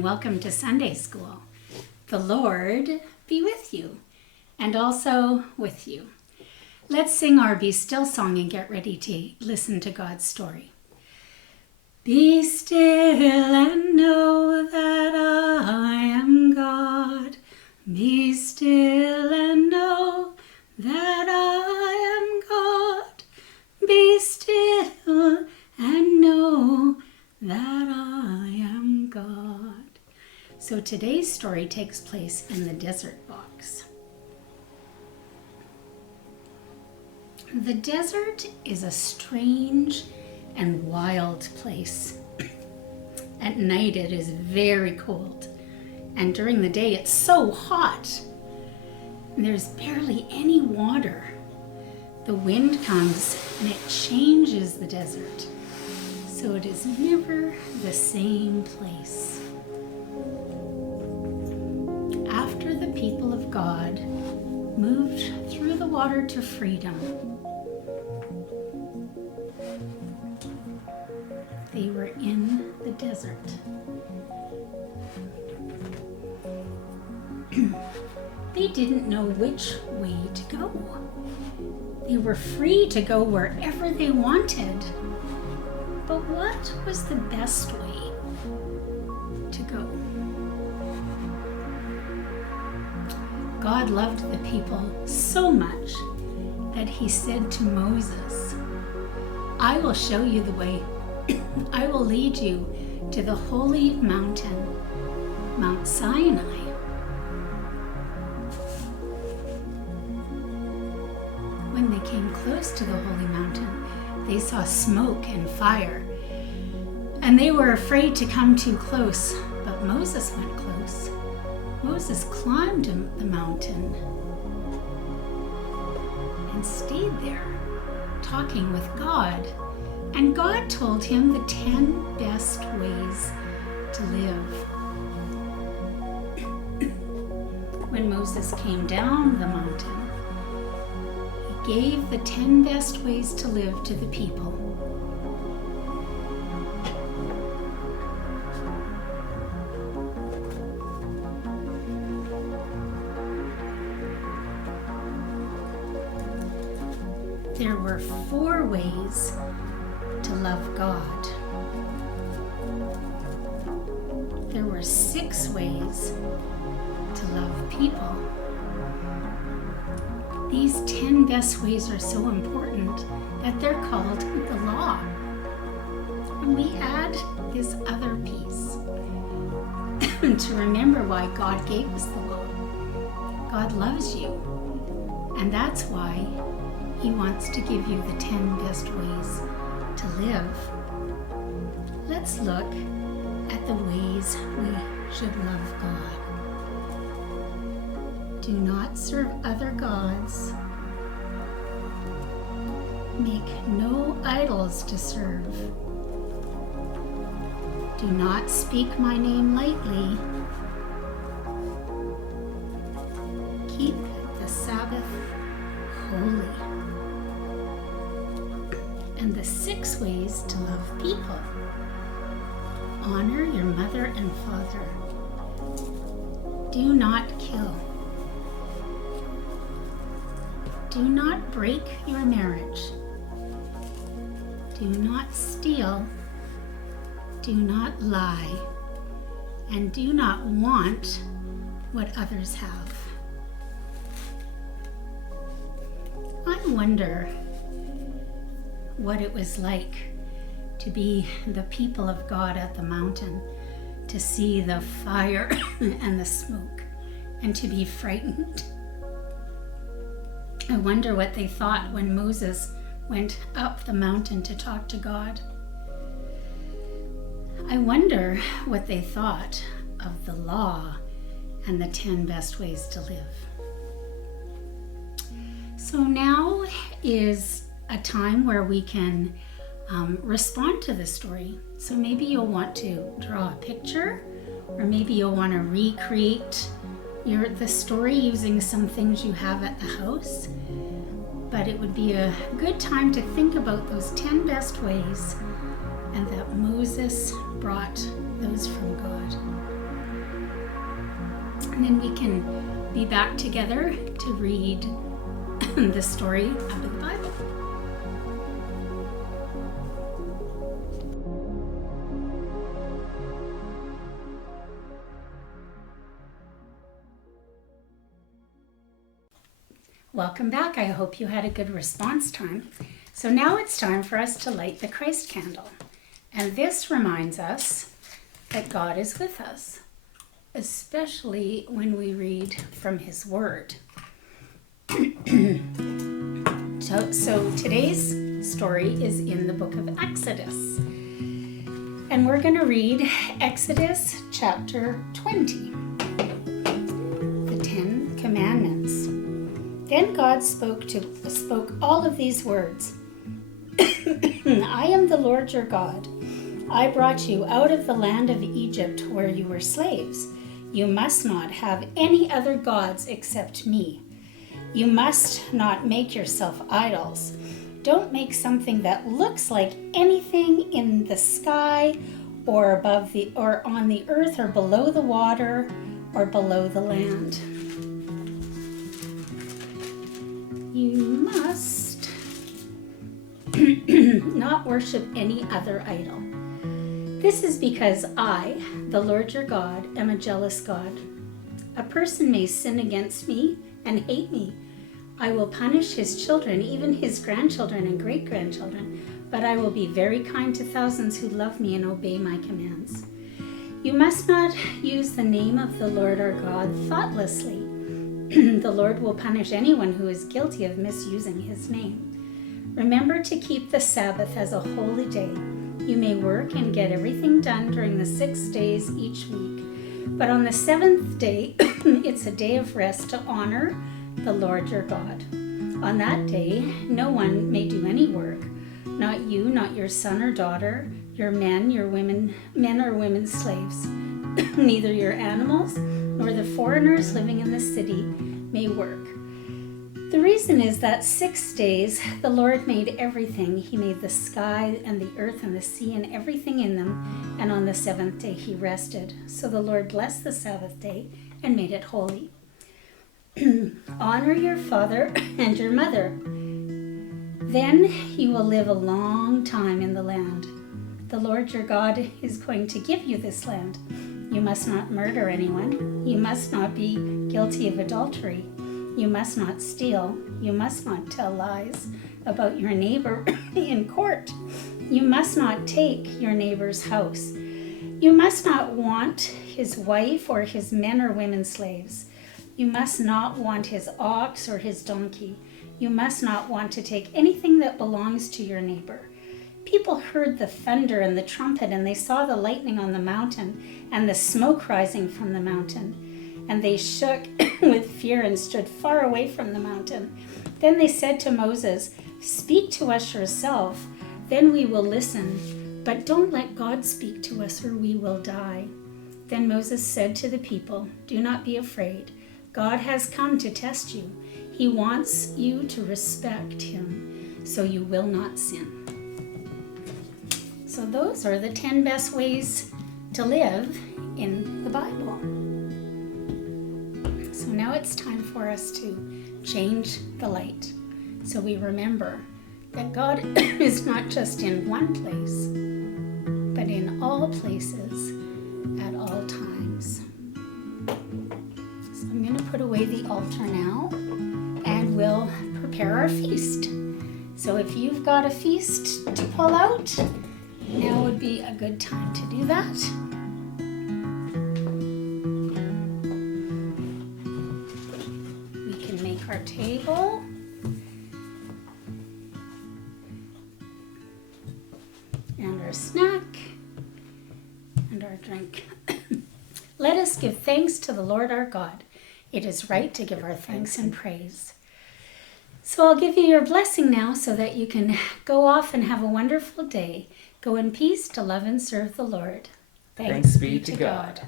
and welcome to Sunday School. The Lord be with you, and also with you. Let's sing our Be Still song and get ready to listen to God's story. Be still and know that I am God. Be still and know that I am God. Be still and know that I am God. So today's story takes place in the desert box. The desert is a strange and wild place. At night it is very cold, and during the day it's so hot. And there's barely any water. The wind comes and it changes the desert, so it is never the same place. After the people of God moved through the water to freedom, they were in the desert. They didn't know which way to go. They were free to go wherever they wanted. But what was the best way to go? God loved the people so much that he said to Moses, I will show you the way. I will lead you to the holy mountain, Mount Sinai. When they came close to the holy mountain, they saw smoke and fire, and they were afraid to come too close, but Moses went close. Moses climbed the mountain and stayed there, talking with God, and God told him the 10 best ways to live. When Moses came down the mountain, he gave the 10 best ways to live to the people. There were 4 ways to love God. There were 6 ways to love people. These 10 best ways are so important that they're called the law. And we add this other piece to remember why God gave us the law. God loves you, and that's why he wants to give you the 10 best ways to live. Let's look at the ways we should love God. Do not serve other gods. Make no idols to serve. Do not speak my name lightly. Keep the Sabbath holy. And the 6 ways to love people. Honor your mother and father. Do not kill. Do not break your marriage. Do not steal. Do not lie. And do not want what others have. I wonder what it was like to be the people of God at the mountain, to see the fire and the smoke, and to be frightened. I wonder what they thought when Moses went up the mountain to talk to God. I wonder what they thought of the law and the 10 best ways to live. So now is a time where we can respond to the story. So maybe you'll want to draw a picture, or maybe you'll want to recreate the story using some things you have at the house. But it would be a good time to think about those 10 best ways, and that Moses brought those from God. and then we can be back together to read the story out of the Bible. Welcome back. I hope you had a good response time. So now it's time for us to light the Christ candle. And this reminds us that God is with us, especially when we read from His Word. So today's story is in the book of Exodus. And we're going to read Exodus chapter 20, the 10 Commandments. Then God spoke all of these words. I am the Lord your God. I brought you out of the land of Egypt where you were slaves. You must not have any other gods except me. You must not make yourself idols. Don't make something that looks like anything in the sky or above or on the earth or below the water or below the land. You must not worship any other idol. This is because I, the Lord your God, am a jealous God. A person may sin against me and hate me. I will punish his children, even his grandchildren and great-grandchildren, but I will be very kind to thousands who love me and obey my commands. You must not use the name of the Lord our God thoughtlessly. The Lord will punish anyone who is guilty of misusing his name. Remember to keep the Sabbath as a holy day. You may work and get everything done during the 6 days each week, but on the 7th day, it's a day of rest to honor the Lord your God. On that day, no one may do any work, not you, not your son or daughter, your men or women slaves. Neither your animals nor the foreigners living in the city may work. The reason is that 6 days the Lord made everything. He made the sky and the earth and the sea and everything in them, and on the 7th day he rested. So the Lord blessed the Sabbath day and made it holy. Honor your father and your mother. Then you will live a long time in the land. The Lord your God is going to give you this land. You must not murder anyone. You must not be guilty of adultery. You must not steal. You must not tell lies about your neighbor in court. You must not take your neighbor's house. You must not want his wife or his men or women slaves. You must not want his ox or his donkey. You must not want to take anything that belongs to your neighbor. People heard the thunder and the trumpet, and they saw the lightning on the mountain and the smoke rising from the mountain. And they shook with fear and stood far away from the mountain. Then they said to Moses, "Speak to us yourself, then we will listen. But don't let God speak to us, or we will die." Then Moses said to the people, "Do not be afraid. God has come to test you. He wants you to respect him, so you will not sin." So those are the 10 best ways to live in the Bible. So now it's time for us to change the light. So we remember that God is not just in one place, but in all places at all times. So I'm going to put away the altar now, and we'll prepare our feast. So if you've got a feast to pull out, now would be a good time to do that. We can make our table. And our snack. And our drink. Let us give thanks to the Lord our God. It is right to give our thanks and praise. So I'll give you your blessing now so that you can go off and have a wonderful day. Go in peace to love and serve the Lord. Thanks be to God.